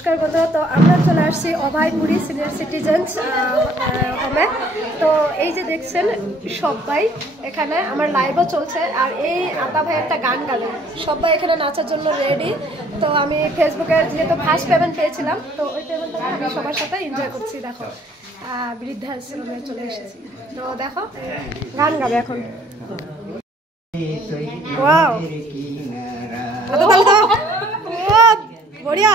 নমস্কার বন্ধুরা, তো আমরা চলে আসছি অভয়পুরি সিনিয়র সিটিজেন্স হোমে। তো এই যে দেখছেন সবাই এখানে, আমার লাইভও চলছে, আর এই আতা ভাই একটা গান গাবে, সবাই এখানে নাচার জন্য রেডি। তো আমি ফেসবুকে যেহেতু ফার্স্ট পেমেন্ট পেয়েছিলাম, তো ওই পেমেন্টটা আমি সবার সাথে এনজয় করছি। দেখো বৃদ্ধাশ্রমে চলে এসেছি, তো দেখো গান গাবে এখন। ওয়াও, বড়িয়া।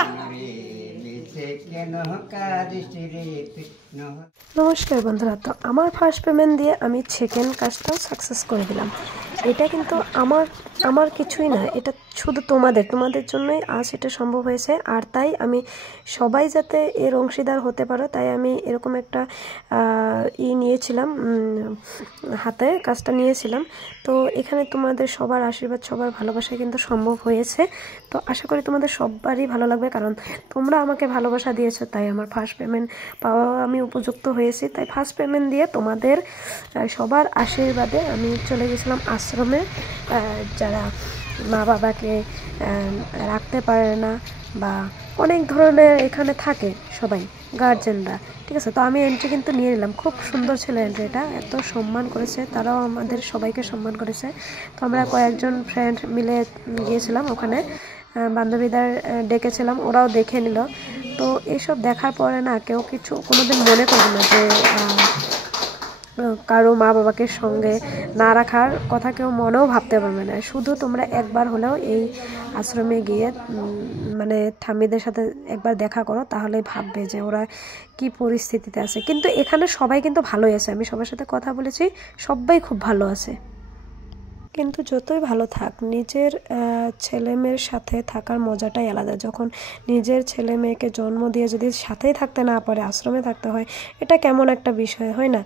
নমস্কার বন্ধুরা, তো আমার ফার্স্ট পেমেন্ট দিয়ে আমি সেকেন্ড কাজটাও সাকসেস করে দিলাম। এটা কিন্তু আমার কিছুই না, এটা শুধু তোমাদের জন্যই আজ এটা সম্ভব হয়েছে। আর তাই আমি সবাই যাতে এর অংশীদার হতে পারো, তাই আমি এরকম একটা নিয়েছিলাম, হাতে কাজটা নিয়েছিলাম। তো এখানে তোমাদের সবার আশীর্বাদ, সবার ভালোবাসায় কিন্তু সম্ভব হয়েছে। তো আশা করি তোমাদের সবারই ভালো লাগবে, কারণ তোমরা আমাকে ভালোবাসা দিয়েছো, তাই আমার ফার্স্ট পেমেন্ট পাওয়া আমি উপযুক্ত হয়েছি। তাই ফার্স্ট পেমেন্ট দিয়ে তোমাদের সবার আশীর্বাদে আমি চলে গেছিলাম আশ্রমে। যারা মা বাবাকে রাখতে পারে না বা অনেক ধরনের এখানে থাকে সবাই গার্জেনরা, ঠিক আছে। তো আমি এন্ট্রি কিন্তু নিয়ে নিলাম, খুব সুন্দর ছিল এন্ট্রিটা, এত সম্মান করেছে, তারাও আমাদের সবাইকে সম্মান করেছে। তো আমরা কয়েকজন ফ্রেন্ড মিলে গিয়েছিলাম ওখানে, বান্ধবীদের ডেকেছিলাম, ওরাও দেখে নিল। তো এইসব দেখার পরে না কেউ কিছু কোনোদিন মনে করবে না যে কারো মা বাবাকে সঙ্গে না রাখার কথা কেউ মনেও ভাবতে পারবে না। শুধু তোমরা একবার হলেও এই আশ্রমে গিয়ে মানে ঠাম্মিদের সাথে একবার দেখা করো, তাহলেই ভাববে যে ওরা কি পরিস্থিতিতে আছে। কিন্তু এখানে সবাই কিন্তু ভালোই আছে, আমি সবার সাথে কথা বলেছি, সবাই খুব ভালো আছে। কিন্তু যতই ভালো থাক, নিজের ছেলে মেয়ের সাথে থাকার মজাটাই আলাদা। যখন নিজের ছেলে মেয়েকে জন্ম দিয়ে যদি সাথেই থাকতে না পারে, আশ্রমে থাকতে হয়, এটা কেমন একটা বিষয়, হয় না?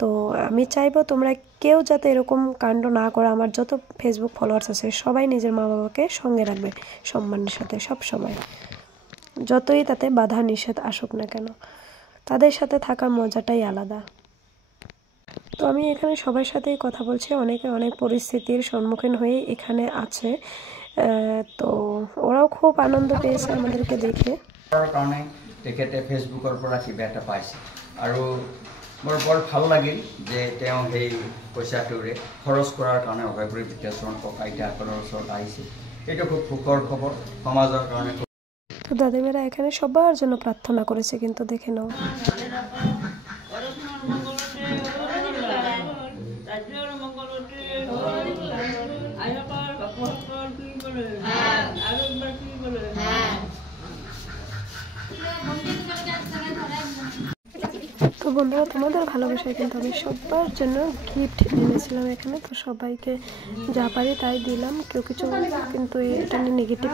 তো আমি চাইবো তোমরা কেউ যাতে এরকম কাণ্ড না করে। আমার যত ফেসবুক ফলোয়ার্স আছে সবাই নিজের মা বাবাকে সঙ্গে রাখবে সম্মানের সাথে সব সময়, যতই তাতে বাধা নিষেধ আসুক না কেন, তাদের সাথে থাকার মজাটাই আলাদা। তো আমি এখানে সবার সাথেই কথা বলছি, অনেকে অনেক পরিস্থিতির সম্মুখীন হয়ে এখানে আছে। তো ওরাও খুব আনন্দ পেয়েছে আমাদেরকে দেখে। কাৰণে তেখেতে ফেচবুকৰ পৰা কিবা এটা পাইছে, আৰু মোৰ বৰ ভাল লাগিল যে তেওঁ সেই পইচাটোৰে খৰচ কৰাৰ কাৰণে অভয়পুৰী বৃদ্ধাশ্ৰম ককা-আইতাসকলৰ ওচৰত আহিছে। এইটো খুব সুখৰ খবৰ সমাজৰ কাৰণে। তো দাদিমারা এখানে সবার জন্য প্রার্থনা করেছে, কিন্তু দেখে নাও। তো বন্ধুরা, তোমাদের ভালোবাসায় কিন্তু আমি সবার জন্য গিফট এনেছিলাম এখানে। তো সবাইকে যা পারি তাই দিলাম, কেউ কিছু কিন্তু এটা নিয়ে নেগেটিভ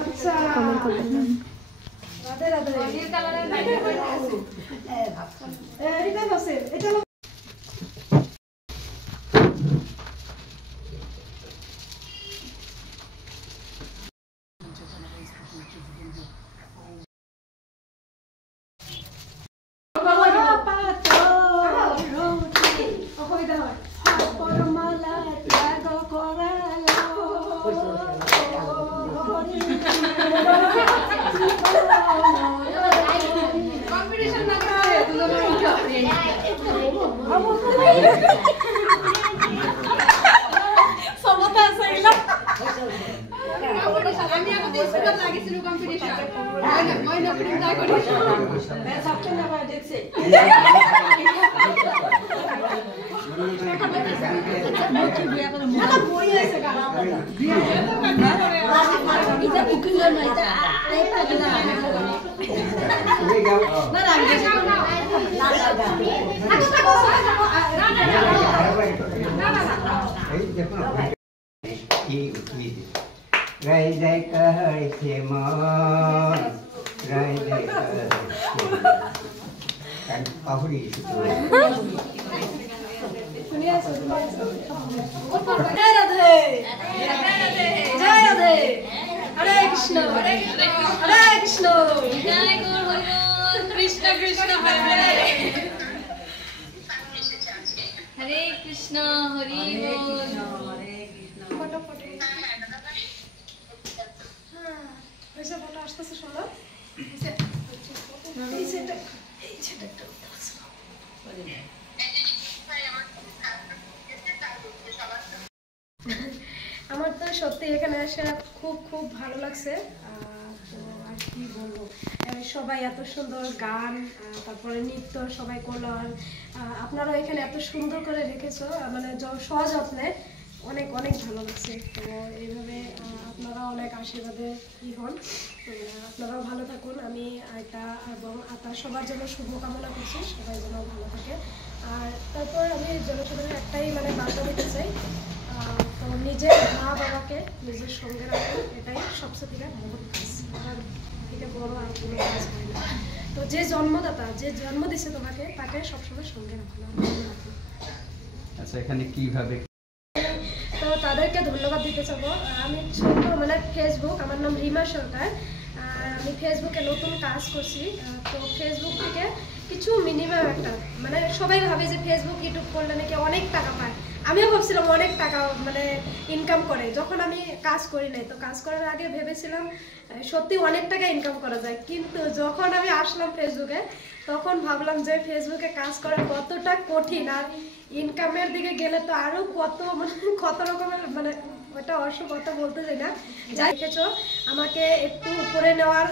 কমেন্ট করবেন না। Hare Krishna, Hare Krishna. পয়সা ভালো আসতেছে, শোনো। আমার তো সত্যি এখানে এসে খুব খুব ভালো লাগছে। তো আর কি বলবো, সবাই এত সুন্দর গান, তারপরে নৃত্য সবাই করলো। আর আপনারাও এখানে এত সুন্দর করে রেখেছো, মানে সযত্নে, অনেক অনেক ভালো লাগছে। তো এইভাবে আপনারা অনেক আশীর্বাদে হন, আপনারাও ভালো থাকুন। আমি এটা এবং আপনার সবার জন্য শুভকামনা করছি, সবাই যেন ভালো থাকে। আর তারপর আমি জনসাধারণের একটাই মানে বার্তা দিতে চাই, তো নিজের মা বাবাকে নিজের সঙ্গে রাখুন, এটাই সবচেয়ে থেকে বড় কাজ, আর থেকে বড় আর কোনো কাজ হয় না। তো যে জন্মদাতা, যে জন্ম দিচ্ছে তোমাকে, তাকে সবসময় সঙ্গে রাখুন। আচ্ছা, এখানে কিভাবে? তো তাদেরকে ধন্যবাদ দিতে চাবো। আমি ছোট মানে ফেসবুক, আমার নাম রিমা সরকার, আর আমি ফেসবুকে নতুন কাজ করছি। তো ফেসবুক থেকে কিছু মিনিমাম একটা, মানে সবাই ভাবে যে ফেসবুক ইউটিউব করলে নাকি অনেক টাকা পায়। আমিও ভাবছিলাম অনেক টাকা মানে ইনকাম করে, যখন আমি কাজ করি নাই। তো কাজ করার আগে ভেবেছিলাম সত্যি অনেক টাকা ইনকাম করা যায়, কিন্তু যখন আমি আসলাম ফেসবুকে, তখন ভাবলাম যে ফেসবুকে কাজ করা কতটা কঠিন, আর ইনকামের দিকে গেলে তো আরো কত রকমের, মানে ওটা অবশ্য কথা বলতে চাই না। যা দেখেছো আমাকে একটু উপরে নেওয়ার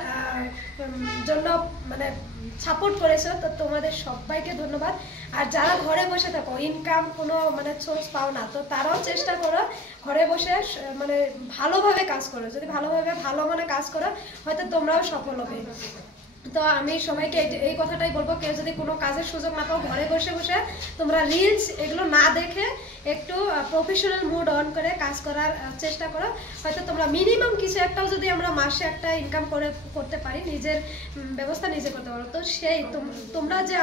জন্য মানে সাপোর্ট করেছো, তো তোমাদের সবাইকে ধন্যবাদ। আর যারা ঘরে বসে থাকো, ইনকাম কোনো মানে সোর্স পাও না, তো তারাও চেষ্টা করো ঘরে বসে মানে ভালোভাবে কাজ করো। যদি ভালোভাবে ভালো মানে কাজ করো, হয়তো তোমরাও সফল হবে। তো আমি সবাইকে এই কথাটাই বলবো, কেউ যদি কোনো কাজের সুযোগ না পাও, ঘরে বসে বসে তোমরা রিলস এগুলো না দেখে একটু প্রফেশনাল মুড অন করে কাজ করার চেষ্টা করো। হয়তো তোমরা মিনিমাম কিছু একটাও যদি আমরা মাসে একটা ইনকাম করতে পারি, নিজের ব্যবস্থা নিজে করতে পারো। তো সেই তোমরা যে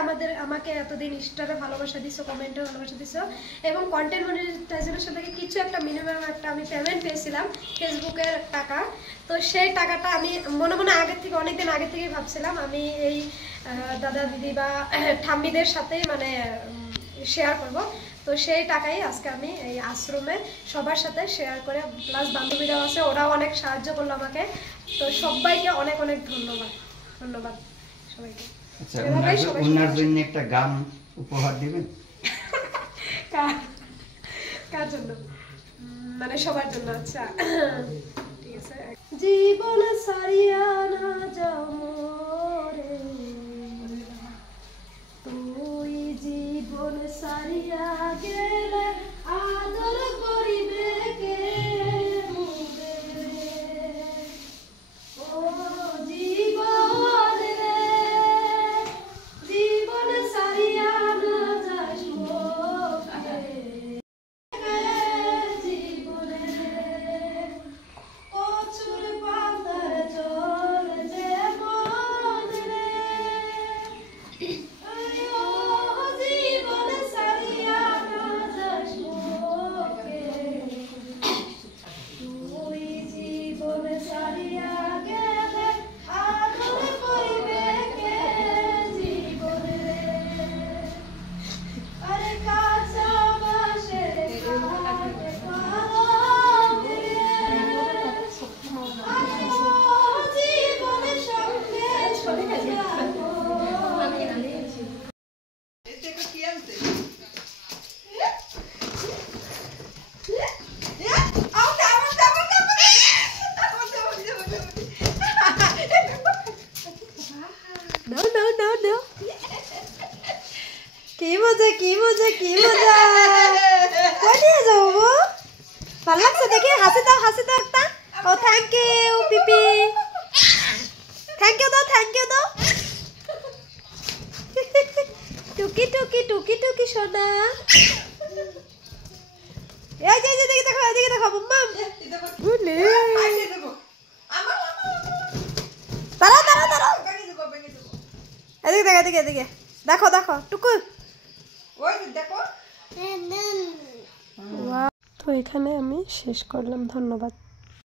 আমাকে এতদিন স্টারে ভালোবাসা দিছো, কমেন্টে ভালোবাসা দিছো, এবং কন্টেন্ট মনিটাইজেশনের সাথে কিছু একটা মিনিমাম একটা আমি পেমেন্ট পেয়েছিলাম ফেসবুকের টাকা। তো সেই টাকাটা আমি মনে মনে আগের থেকে, অনেকদিন আগে থেকেই ভাবছিলাম আমি এই দাদা দিদি বা ঠাম্মিদের সাথেই মানে শেয়ার করব। তো সেই টাকাই আজকে আমি এই আশ্রমে সবার সাথে শেয়ার করে, প্লাস বান্ধবীরাও আছে, ওরাও অনেক সাহায্য করলো আমাকে। তো সবাইকে অনেক অনেক ধন্যবাদ সবাইকে। আচ্ছা, ওনার জন্য একটা গান উপহার দিবেন? কার জন্য? মানে সবার জন্য। আচ্ছা ঠিক আছে। জীবন সারিয়া না যাও মোরে, তুই জীবন সারিয়া গেলে আদর করিবে কে মোরে, ও জীবন রে, জীবন সারিয়া না যাস মোরে, জীবনে কচুর পাতার জল যেমন রে, জীবন সারিয়া না যাস মোকে, তুই জীবন সারিয়া গেলে আদর করিবে কে জীবন রে, আরে কাঁচা বাঁশের কাঠে পালঙ্ক রে, জীবনের সঙ্গে থাকো। No. কি মজা কই নিয়ে যাবো? ভালো লাগছে দেখে? হাসি দাও একটা। ও থ্যাংক ইউ পিপি, থ্যাংক ইউ দাও। টুকি সোনা। এই যে এদিকে দেখো মাম্মাম। বুলে দাঁড়াও। এদিকে দেখো টুকু। তো এখানে আমি শেষ করলাম, ধন্যবাদ।